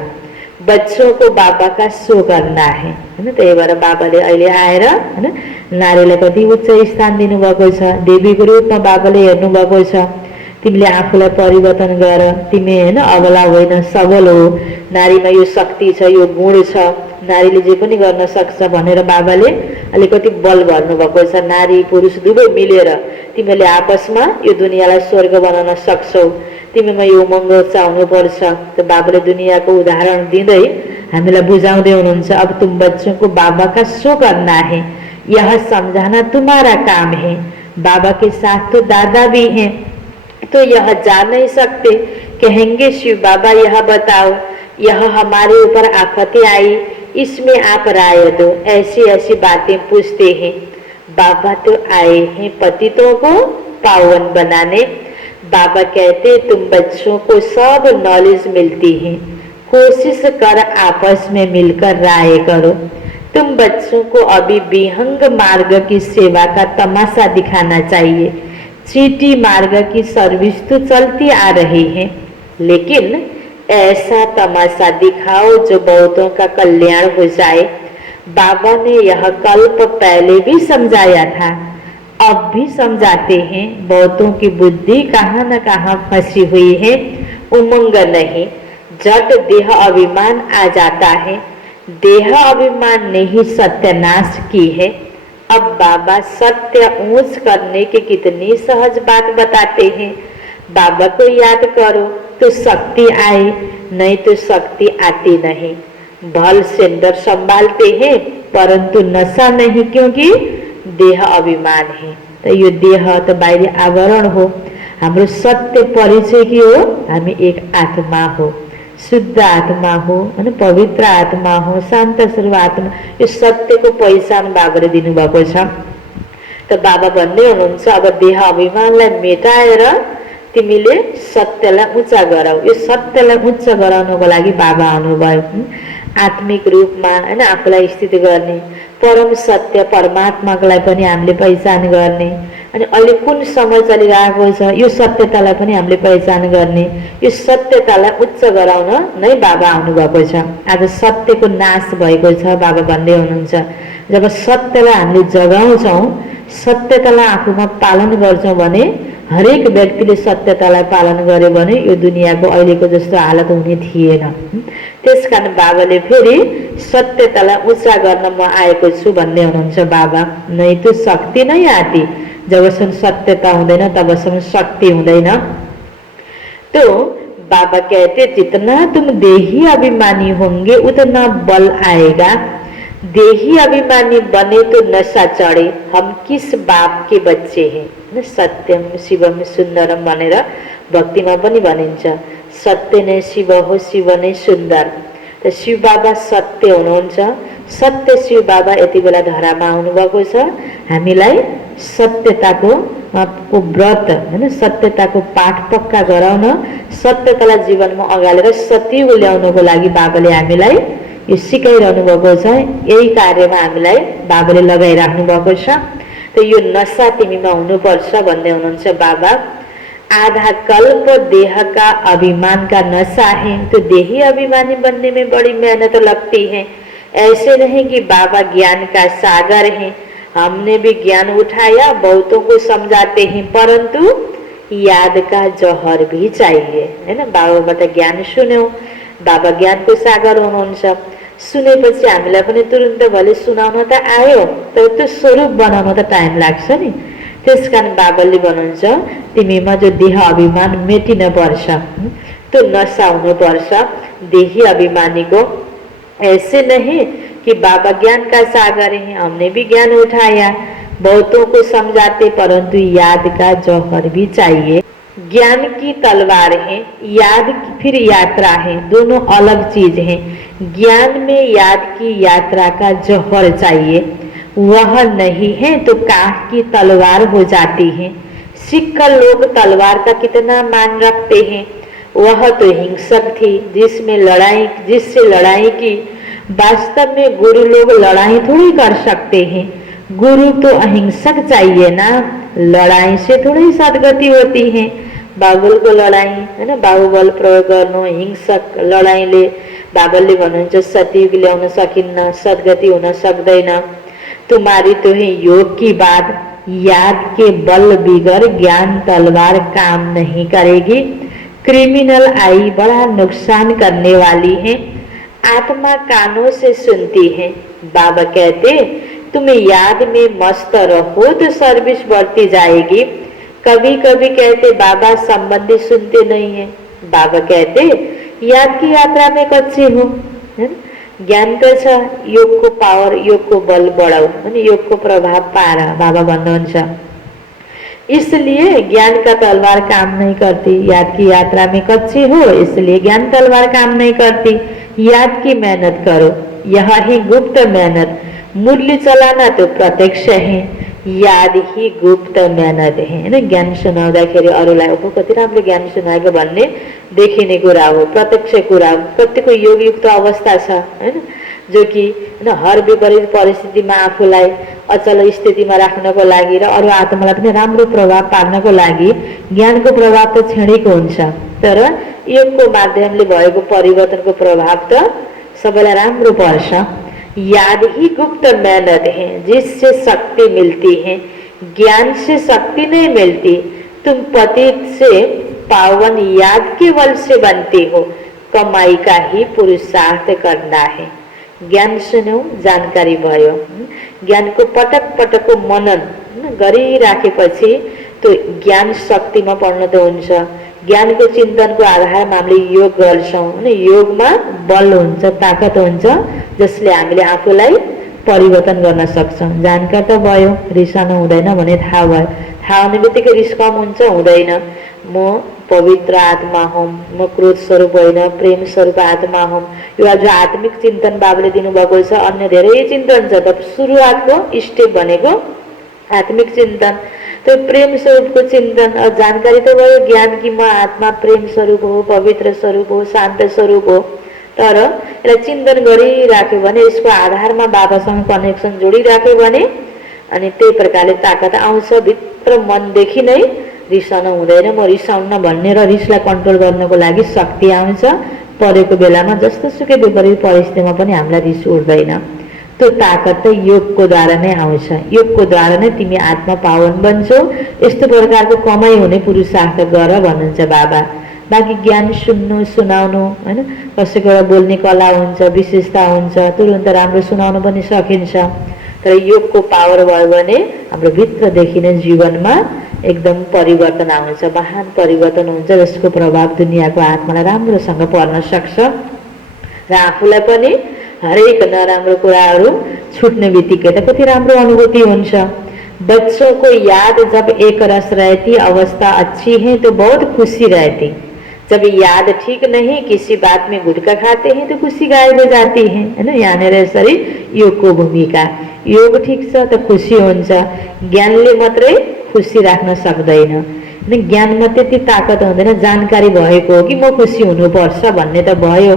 बच्चों को बाबा का शो करना है हैन। त्यही भएर बाबाले अहिले आएर हैन नारीलाई कति उच्च स्थान दिनुभएको छ, देवीको रूपमा बाबाले हेर्नुभएको छ। तिमीले आफूलाई परिवर्तन गर, तिमी हैन अबला होइन सबल हो, नारीमा यो शक्ति छ, यो गुण छ, नारीले जे पनि गर्न सक्छ भनेर बाबाले अलिकति बल भर्नुभएको छ। नारी पुरुष दुवै मिलेर तिमीले आपसमा यो दुनियाँलाई स्वर्ग बनाउन सक्छौ, तिमीमा यो उमङ्ग चाहनुपर्छ। त बाबाले दुनियाँको उदाहरण दिँदै हामीलाई बुझाउँदै हुनुहुन्छ। अब तुम बच्चों को बाबा का शो करना है, यह समझाना तुम्हारा काम है। बाबा के साथ तो दादा भी हैं, तो यह जा नहीं सकते, कहेंगे शिव बाबा यह बताओ, यह हमारे ऊपर आफतें आई, इसमें आप राय दो, ऐसी ऐसी बातें पूछते हैं। बाबा तो आए हैं पतितों को पावन बनाने। बाबा कहते तुम बच्चों को सब नॉलेज मिलती है, कोशिश कर आपस में मिलकर राय करो। तुम बच्चों को अभी विहंग मार्ग की सेवा का तमाशा दिखाना चाहिए। चीटी मार्ग की सर्विस तो चलती आ रही है, लेकिन ऐसा तमाशा दिखाओ जो बहुतों का कल्याण हो जाए। बाबा ने यह कल्प पहले भी समझाया था, अब भी समझाते हैं। बहुतों की बुद्धि कहाँ न कहाँ फंसी हुई है, उमंग नहीं, जट देह अभिमान आ जाता है। देह अभिमान ने ही सत्यानाश की है। अब बाबा सत्य ऊंच करने की कितनी सहज बात बताते हैं। बाबा को याद करो तो शक्ति आए, नहीं तो शक्ति आती नहीं। भल सेंडर संभालते हैं परंतु नशा नहीं, क्योंकि देह अभिमान है। तो यो देह तो बाहिरी आवरण हो, हाम्रो सत्य परिचय के हो, हामी एक आत्मा हो, शुद्ध आत्मा हो, पवित्र आत्मा हो, शान्त स्वरूप आत्मा। यो सत्यको पहिचान बाबाले दिनुभएको छ। त बाबा भन्दै हुनुहुन्छ अब देह अभिमानलाई मेटाएर तिमीले सत्यलाई उच्च गराऊ। यो सत्यलाई उच्च गराउनको लागि बाबा आउनुभयो। आत्मिक रूपमा हैन आफूलाई स्थित गर्ने, परम सत्य परमात्मालाई पनि हामीले पहिचान गर्ने। अनि अहिले कुन समय चलिरहेको छ यो सत्यतालाई पनि हामीले पहिचान गर्ने, यो सत्यतालाई उच्च गराउन नै बाबा आउनुभएको छ। आज सत्यको नाश भएको छ बाबा भन्दै हुनुहुन्छ। जब सत्यलाई हामीले जगाउँछौँ, सत्यतालाई आफूमा पालन गर्छौँ भने, हरेक व्यक्तिले सत्यतालाई पालन गर्यो भने यो दुनियाँको अहिलेको जस्तो हालत हुने थिएन। त्यसकारण बाबाले फेरि सत्यतालाई उच्च गर्न म आएको छु भन्दै हुनुहुन्छ बाबा। नै तो शक्ति नै आती, जबसम्म सत्यता हुँदैन तबसम्म शक्ति हुँदैन। तो बाबा कहते जितना तुम देही अभिमानी होंगे उतना बल आएगा। देही अभिमानी बने तो नशा चढ़े। हम किस बाप के बच्चे हैं? सत्यम शिवम सुंदरम भनेर भक्तिमा पनि भनिन्छ। सत्य नै शिव हो, शिव नै सुन्दर। त शिव बाबा सत्य हुनुहुन्छ। सत्य शिव बाबा यति बेला धरामा आउनुभएको छ हामीलाई सत्यताको व्रत हैन, सत्यताको पाठ पक्का गराउन, सत्यतालाई जीवनमा अगालेर सत्य ल्याउनको लागि बाबाले हामीलाई यो सिकाइरहनु भएको छ। यही कार्यमा हामीलाई बाबाले लगाइराख्नु भएको छ। तो यो नशा तिमीमा हुनुपर्छ भन्दै हुनुहुन्छ बाबा। आधा कल्प देह का अभिमान का नशा है, तो देही अभिमानी बनने में बड़ी मेहनत लगती है। ऐसे नहीं कि बाबा ज्ञान का सागर है, हमने भी ज्ञान उठाया, बहुतों को समझाते हैं, परंतु याद का जौहर भी चाहिए है ना। बाबाबाट ज्ञान सुन्यौ, बाबा ज्ञानको सागर हुनुहुन्छ। सुनेपछि हामीलाई पनि तुरुन्त भले सुनाउन त आयो, तर त्यो स्वरूप बनाउन त टाइम लाग्छ नि। त्यसकारण बाबाले भन्नुहुन्छ तिमीमा जो देह अभिमान मेटिन पर्छ, त्यो नशा हुनुपर्छ देही अभिमानी को। ऐसे नहीं कि बाबा ज्ञान का सागर है, हमने भी ज्ञान उठाया, बहुतों को समझाते, परंतु याद का जौहर भी चाहिए। ज्ञान की तलवार है, याद की फिर यात्रा है, दोनों अलग चीज हैं। ज्ञान में याद की यात्रा का जौहर चाहिए, वह नहीं है तो काठ की तलवार हो जाती है। सिख लोग तलवार का कितना मान रखते हैं, वह तो हिंसक थी जिससे लड़ाई की। वास्तव में गुरु लोग लड़ाई थोड़ी कर सकते हैं, गुरु तो अहिंसक चाहिए ना। लड़ाई से थोड़ी सदगति होती है। बाबुल को लड़ाई है ना, बाहुबल प्रयोग गर्नु, हिंसक लड़ाईले बाबाले भन्नुहुन्छ सतयुग ल्याउन सकिन्न, सद्गति हुन सक्दैन। तुम्हारी तो है योग की बात, याद के बल बिगर ज्ञान तलवार काम नहीं करेगी। क्रिमिनल आई बड़ा नुकसान करने वाली है, आत्मा कानों से सुनती है। बाबा कहते तुम याद में मस्त रहो तो सर्विस बढ़ती जाएगी। कभी कभी कहते बाबा संबंधी सुनते नहीं है। बाबा कहते याद की यात्रा में कच्चे हो, ज्ञान तो छ, योग को पावर, योग को बल बढ़ाओ, योग को प्रभाव पारा। बाबा भन्नुहुन्छ इसलिए ज्ञान का तलवार काम नहीं करती। याद की यात्रा में कच्चे हो इसलिए ज्ञान तलवार काम नहीं करती। याद की मेहनत करो, यह ही गुप्त मेहनत। मूल्य चलाना तो प्रत्यक्ष है, याद ही गुप्त मेहनत है। हैन, ज्ञान सुनाउँदाखेरि अरूलाई अब कति राम्रो ज्ञान सुनाएको भन्ने देखिने कुरा हो, प्रत्यक्ष कुरा हो। कतिको योगयुक्त अवस्था छ हैन, जो कि हर विपरीत परिस्थितिमा आफूलाई अचल स्थितिमा राख्नको लागि र अरू आत्मालाई पनि राम्रो प्रभाव पार्नको लागि ज्ञानको प्रभाव त क्षणिक हुन्छ, तर योगको माध्यमले भएको परिवर्तनको प्रभाव त सबैलाई राम्रो पर्छ। याद ही गुप्त मेहनत है जिससे शक्ति मिलती है, ज्ञान से शक्ति नहीं मिलती। तुम पतित से पावन याद के बल से बनते हो, कमाई का ही पुरुषार्थ करना है। ज्ञान सुन्यौ, जानकारी भयो, ज्ञानको पटक पटकको मनन गरिराखेपछि तो ज्ञान शक्तिमा परिणत हुन्छ। ज्ञानको चिन्तनको आधारमा हामीले योग गर्छौं, योगमा बल हुन्छ, ताकत हुन्छ, जसले हामीले आफूलाई परिवर्तन गर्न सक्छौं। जानकार त भयो, रिसाउनु हुँदैन भने थाहा भयो, थाहा हुने बित्तिकै रिस कम हुन्छ, हुँदैन। म पवित्र आत्मा हूँ, म क्रोध स्वरूप होइन, प्रेम स्वरूप आत्मा हूँ। यो आज आत्मिक चिन्तन बाबुले दिनुभएको छ। अन्य धेरै चिन्तन छ, तर सुरुवातको स्टेप भनेको आत्मिक चिन्तन। तो प्रेम स्वरूपको चिन्तन और जानकारी तो भयो, ज्ञान कि म आत्मा प्रेम स्वरूप हो, पवित्र स्वरूप हो, शान्त स्वरूप हो। तर यसलाई चिन्तन गरिराख्यो भने, यसको आधारमा बाबासँग कनेक्सन जोडिराख्यो भने अनि त्यही प्रकारले ताकत आउँछ। भित्र मनदेखि नै रिसाउन हुँदैन, म रिसाउन्न भन्ने र रिसलाई कन्ट्रोल गर्नको लागि शक्ति आउँछ। परेको बेलामा जस्तो सुकै विपरीत परिस्थितिमा पनि हामीलाई रिस उठ्दैन। त्यो ताकत त योगको द्वारा नै आउँछ। योगको द्वारा नै तिमी आत्मा पावन बन्छौ। यस्तो प्रकारको कमाई हुने पुरुषार्थ गर भन्नुहुन्छ बाबा। बाँकी ज्ञान सुन्नु, सुनाउनु, हैन, कसैको एउटा बोल्ने कला हुन्छ, विशेषता हुन्छ, तुरुन्त राम्रो सुनाउनु पनि सकिन्छ। तर योगको पावर भयो भने हाम्रो भित्रदेखि नै जीवनमा एकदम परिवर्तन आउँछ, महान परिवर्तन हुन्छ, जसको प्रभाव दुनियाँको आत्मालाई राम्रोसँग पर्न सक्छ र आफूलाई पनि हरेक नराम्रो कुराहरू छुट्ने बित्तिकै त कति राम्रो अनुभूति हुन्छ। बच्चों को याद जब एक रस रहती, अवस्था अच्छी है तो बहुत खुशी रहती। जब याद ठीक नहीं, किसी बात में गुटखा खाते हैं तो खुशी गायब हो जाती है ना। यहाँनिर यसरी योगको भूमिका, योग ठीक छ त खुसी हुन्छ। ज्ञानले मात्रै खुसी राख्न सक्दैन, हैन, ज्ञानमा त्यति ताकत हुँदैन। जानकारी भएको हो कि म खुसी हुनुपर्छ भन्ने त भयो,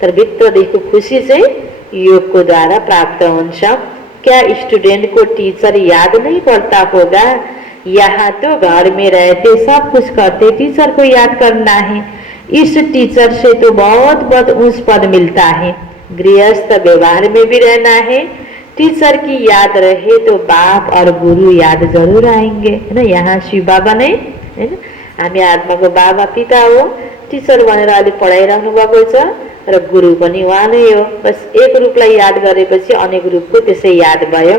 तर भित्रदेखिको खुसी चाहिँ योगको द्वारा प्राप्त हुन्छ। क्या स्टूडेंट को टीचर याद नहीं पड़ता होगा? यहाँ तो घर में रहते सब कुछ करते, टीचर को याद करना है। इस टीचर से तो बहुत बहुत ऊंच पद मिलता है। गृहस्थ व्यवहार में भी रहना है। टीचर की याद रहे तो बाप और गुरु याद जरूर आएंगे, है ना। यहाँ शिव बाबा नै, हैन, हामी आत्माको बाबा पिता हो। टीचर भनेर अहिले पढाइराख्नु भएको छ र गुरु पनि उहाँ नै हो। बस एक रूपलाई याद गरेपछि अनेक रूपको त्यसै याद भयो।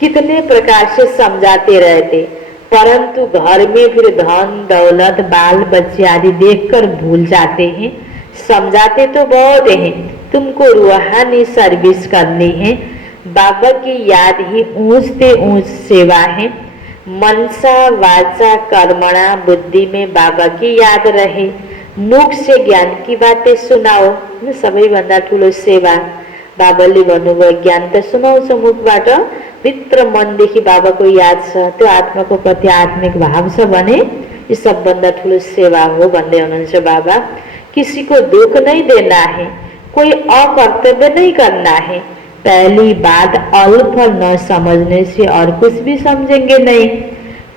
कितने प्रकार से समझाते रहते, परंतु घर में फिर धन दौलत बाल बच्चे आदि देखकर भूल जाते हैं। समझाते तो बहुत हैं, तुमको रूहानी सर्विस करनी है। बाबा की याद ही ऊंच से ऊंच सेवा है। मनसा वाचा कर्मणा बुद्धि में बाबा की याद रहे। मुख से ज्ञान की बातें सुनाओ, सबैभन्दा ठुलो सेवा। बाबाले भन्नुभयो ज्ञान त सुनाउँछ मुखबाट, भित्र मनदेखि बाबाको याद छ, त्यो आत्माको प्रति आत्मिक भाव छ भने यो सबभन्दा ठुलो सेवा हो भन्दै हुनुहुन्छ बाबा। किसी को दुख नहीं देना है, कोई अकर्तव्य नहीं करना है। पहली बात अल्प न समझने से और कुछ भी समझेंगे नहीं।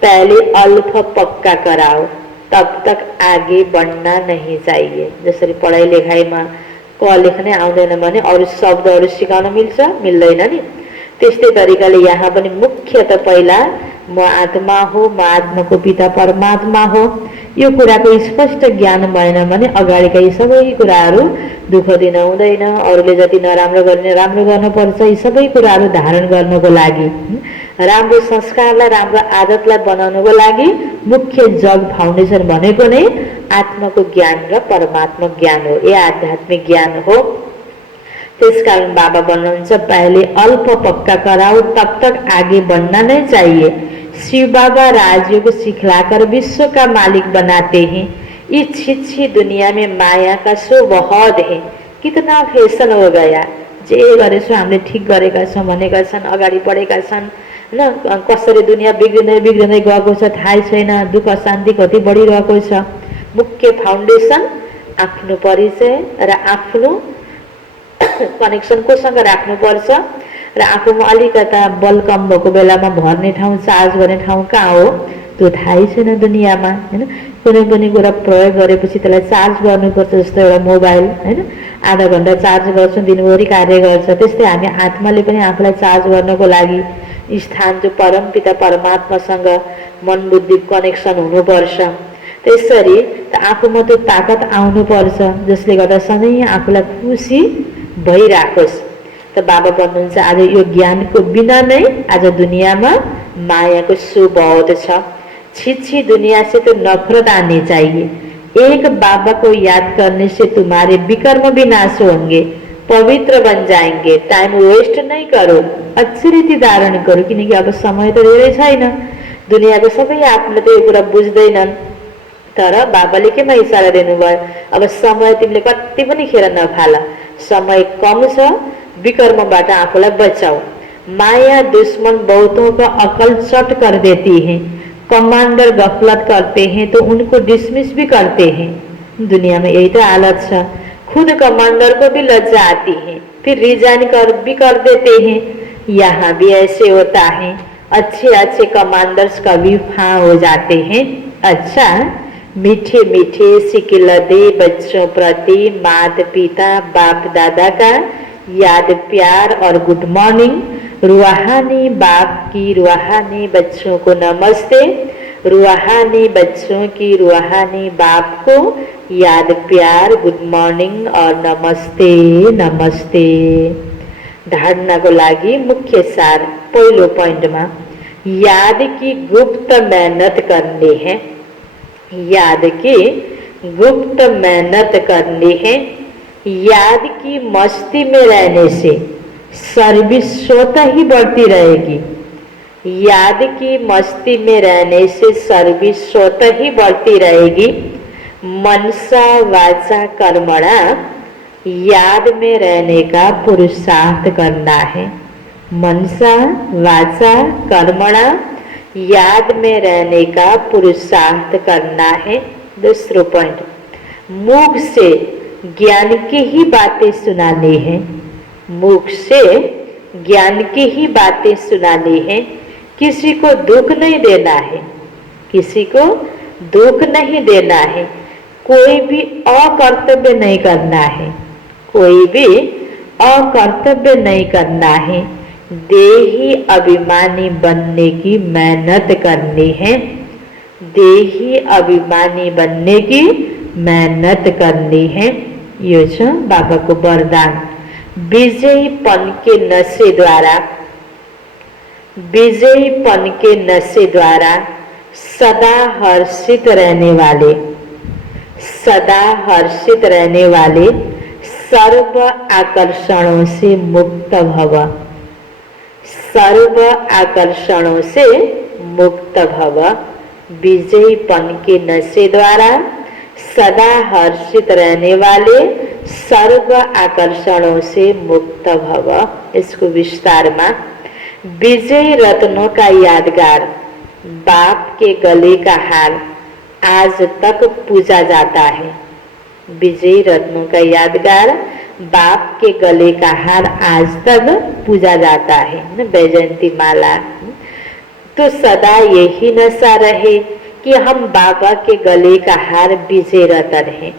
पहले अल्प पक्का कराओ, तब तक आगे बढ़ना नहीं चाहिए। जसरी पढाइ लेखाइमा क लेख्नै आउँदैन भने अरू शब्दहरू सिकाउन मिल्छ? मिल्दैन नि। त्यस्तै तरिकाले यहाँ पनि मुख्यतः पहिला म आत्मा हो, म आत्माको पिता परमात्मा हो, यो कुराको स्पष्ट ज्ञान भएन भने अगाडिका यी सबै कुराहरू दुःख दिन हुँदैन। अरूले जति नराम्रो गर्ने राम्रो गर्नुपर्छ। यी सबै कुराहरू धारण गर्नको लागि, राम्रो संस्कारलाई, राम्रो आदतलाई बनाउनको लागि मुख्य जग फाउन्डेसन भनेको नै आत्माको ज्ञान र परमात्मा ज्ञान हो, यो आध्यात्मिक ज्ञान हो। त्यसकारण बाबा भन्नुहुन्छ पहले अल्प पक्का कराओ, तब तक आगे बढ़ना नहीं चाहिए। शिव बाबा राजयोग सिखलाकर विश्व का मालिक बनाते हैं। इस छिछी दुनिया में माया का सो बहुत है। कितना फैसन हो गया। जे गरेछौँ हामीले ठिक गरेका छौँ भनेका छन्, अगाडि बढेका छन् हैन। कसरी दुनियाँ बिग्रिँदै बिग्रिँदै गएको छ थाहै छैन। दुःख शान्ति कति बढिरहेको छ। मुख्य फाउन्डेसन आफ्नो परिचय र आफ्नो कनेक्सन कोसँग राख्नुपर्छ र आफूमा अलिकता बल कम भएको बेलामा भर्ने ठाउँ, चार्ज गर्ने ठाउँ कहाँ हो त्यो थाहै छैन दुनियाँमा हैन। कुनै पनि कुरा प्रयोग गरेपछि त्यसलाई चार्ज गर्नुपर्छ। जस्तो एउटा मोबाइल हैन, आधा घण्टा चार्ज गर्छौँ, दिनभरि कार्य गर्छ। त्यस्तै हामी आत्माले पनि आफूलाई चार्ज गर्नको लागि स्थान जो परमपिता परमात्मासँग मन बुद्धि कनेक्सन हुनुपर्छ। त्यसरी त आफूमा त्यो ताकत आउनुपर्छ जसले गर्दा सधैँ आफूलाई खुसी भइराखोस्। त बाबा भन्नुहुन्छ आज यो ज्ञानको बिना नै आज दुनियाँमा मायाको सो बहुत छ। छिछी दुनिया से तो नफरत आनी चाहिए। एक बाबा को याद करने से तुम्हारे विकर्म विनाश होंगे, पवित्र बन जाएंगे। टाइम वेस्ट नहीं करो, अच्छी रीति धारण करो, किनकि अब समय त धेरै छैन। दुनियाँको सबै आफूले त यो कुरा बुझ्दैनन्। तर बाबाले केमा इशारा दिनुभयो, अब समय तिमीले कति पनि खेर नफाल, समय कम छ, विकर्मबाट आफूलाई बचाओ। माया दुश्मन बहुतों का अकल चट कर देती है। कमांडर गफलत करते हैं तो उनको डिसमिस भी करते हैं। दुनिया में यही तो हालत है। खुद कमांडर को भी लज्जा आती है, फिर रिजाइन भी कर देते हैं। यहाँ भी ऐसे होता है। अच्छे अच्छे कमांडर्स कभी हाँ हो जाते हैं। अच्छा, मीठे मीठे सिकिलदे बच्चों प्रति माता पिता बाप दादा का याद प्यार और गुड मॉर्निंग। रूहानी बाप की रूहानी बच्चों को नमस्ते। रूहानी बच्चों की रूहानी बाप को याद प्यार गुड मॉर्निंग और नमस्ते नमस्ते। धारणा को लागि मुख्य सार पहिलो पोइन्टमा याद की गुप्त मेहनत करनी है। याद की गुप्त मेहनत करनी है। याद की मस्ती में रहने से सर्विस स्वतः ही बढ़ती रहेगी। याद की मस्ती में रहने से सर्विस स्वतः ही बढ़ती रहेगी। मनसा वाचा कर्मणा याद में रहने का पुरुषार्थ करना है। मनसा वाचा कर्मणा याद में रहने का पुरुषार्थ करना है। दूसरा पॉइंट, मुख से ज्ञान की ही बातें सुनानी है। मुख से ज्ञान की ही बातें सुनानी है। किसी को दुख नहीं देना है। किसी को दुख नहीं देना है। कोई भी अकर्तव्य नहीं करना है। कोई भी अकर्तव्य नहीं करना है। देही अभिमानी बनने की मेहनत करनी है। देही अभिमानी बनने की मेहनत करनी है। यो छ बाबाको वरदान। विजयीपन के नशे द्वारा, विजयीपन के नशे द्वारा सदा हर्षित रहने वाले, सदा हर्षित रहने वाले सर्व आकर्षणों से मुक्त भव। सर्व आकर्षणों से मुक्त भव। विजयीपन के नशे द्वारा सदा हर्षित रहने वाले सर्व आकर्षणों से मुक्त भव। इसको विस्तार में, विजय रत्नों का यादगार बाप के गले का हार आज तक पूजा जाता है। विजय रत्नों का यादगार बाप के गले का हार आज तक पूजा जाता है, वैजयंती माला। तो सदा यही नशा रहे कि हम बाबा के गले का हार विजय रतन है।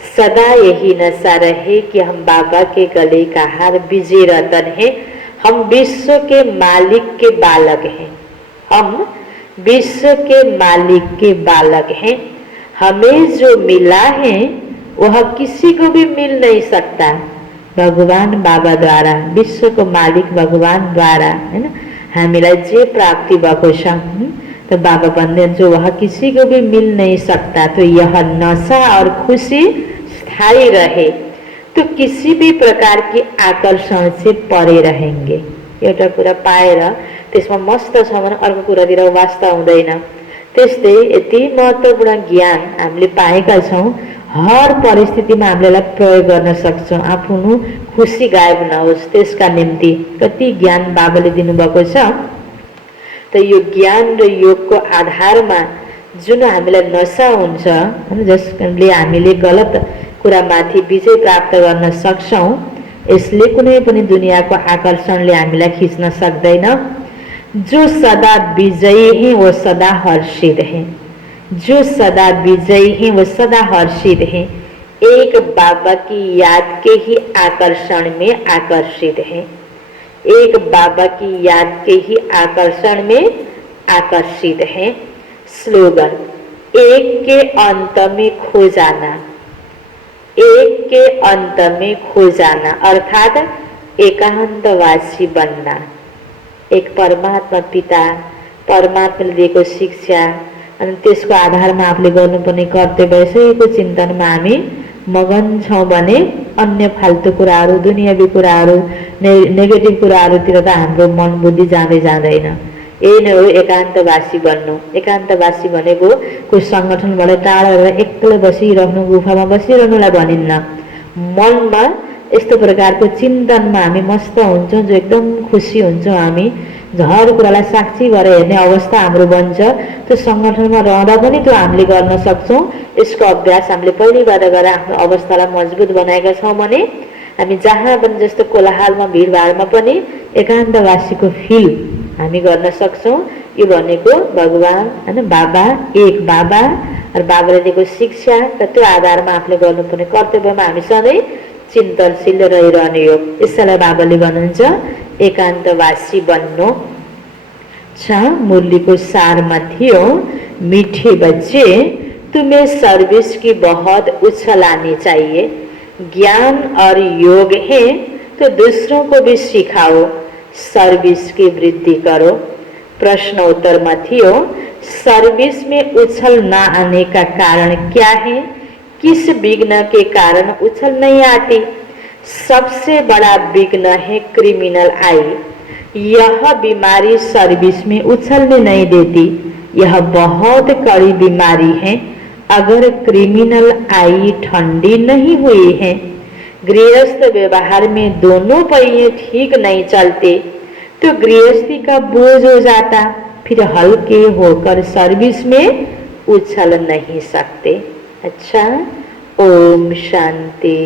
सदा यही नशा रहे कि हम बाबा के गले का हार विजय रतन है। हम विश्व के मालिक के बालक हैं। हम विश्व के मालिक के बालक हैं। हमें जो मिला है वह किसी को भी मिल नहीं सकता। भगवान बाबा द्वारा, विश्व को मालिक भगवान द्वारा, है ना, हामीलाई जे प्राप्ति भएको छ तो बाबा भन्दै जो वह किसी को भी मिल नहीं सकता। तो यह नशा और खुशी स्थायी रहे तो किसी भी प्रकार के आकर्षण से परे रहेंगे। एउटा कुरा पाएर त्यसमा मस्त छ भने अर्को कुरातिर वास्ता हुँदैन। त्यस्तै यति महत्त्वपूर्ण ज्ञान हामीले पाएका छौँ, हर परिस्थितिमा हामीले प्रयोग गर्न सक्छौँ। आफ्नो खुसी गायब नहोस् त्यसका निम्ति कति ज्ञान बाबाले दिनुभएको छ। त यो ज्ञान र योगको आधारमा जुन हामीलाई नशा हुन्छ, जसले हामीले गलत कुरामाथि विजय प्राप्त गर्न सक्छौँ, यसले कुनै पनि दुनियाँको आकर्षणले हामीलाई खिच्न सक्दैन। जो सदा विजयी हैं वो सदा हर्षित हैं। जो सदा विजयी हैं वो सदा हर्षित हैं। एक बाबा की याद के ही आकर्षण में आकर्षित हैं। एक बाबा की याद के ही आकर्षण में आकर्षित हैं। स्लोगन, एक के अंत में खो जाना। एक के अंत में खो जाना अर्थात एकांतवासी बनना। एक परमात्मा पिता, परमात्माले दिएको शिक्षा अनि त्यसको आधारमा आफूले गर्नुपर्ने कर्तव्य यसैको चिन्तनमा हामी मगन छौँ भने अन्य फाल्तु कुराहरू, दुनियावी कुराहरू, नेगेटिभ कुराहरूतिर त हाम्रो मन बुद्धि जाँदै जाँदैन। यही नै हो एकान्तवासी बन्नु। एकान्तवासी भनेको कोही सङ्गठनबाट टाढा रहेर एक्लै बसिरहनु, गुफामा बसिरहनुलाई भनिन्न। मनमा यस्तो प्रकारको चिन्तनमा हामी मस्त हुन्छौँ, जो एकदम खुसी हुन्छौँ। हामी हर कुरालाई साक्षी गरेर हेर्ने अवस्था हाम्रो बन्छ। त्यो सङ्गठनमा रहँदा पनि त्यो हामीले गर्न सक्छौँ। यसको अभ्यास हामीले पहिलेबाट गरेर आफ्नो अवस्थालाई मजबुत बनाएका छौँ भने हामी जहाँ पनि जस्तो कोलाहलमा भिडभाडमा पनि एकान्तवासीको फिल हामी गर्न सक्छौँ। यो भनेको भगवान, हैन, बाबा, एक बाबा र बाबाले दिएको शिक्षा र त्यो आधारमा आफूले गर्नुपर्ने कर्तव्यमा हामी सधैँ चिन्तनशील रहिरहने हो। यसैलाई बाबाले भन्नुहुन्छ एकान्तवासी बन्नु। मुरली को सार में थियो, मीठे बच्चे तुम्हें सर्विस की बहुत उछल आनी चाहिए। ज्ञान और योग है तो दूसरों को भी सिखाओ, सर्विस की वृद्धि करो। प्रश्न उत्तर में थियो, सर्विस में उछल न आने का कारण क्या है? किस विघ्न के कारण उछल नहीं आती? सबसे बड़ा विघ्न है क्रिमिनल आई। यह बीमारी सर्विस में उछलने नहीं देती। यह बहुत कड़ी बीमारी है। अगर क्रिमिनल आई ठंडी नहीं हुई है, गृहस्थ व्यवहार में दोनों पहिए ठीक नहीं चलते तो गृहस्थी का बोझ हो जाता, फिर हल्के होकर सर्विस में उछल नहीं सकते। अच्छा, ओम शांति।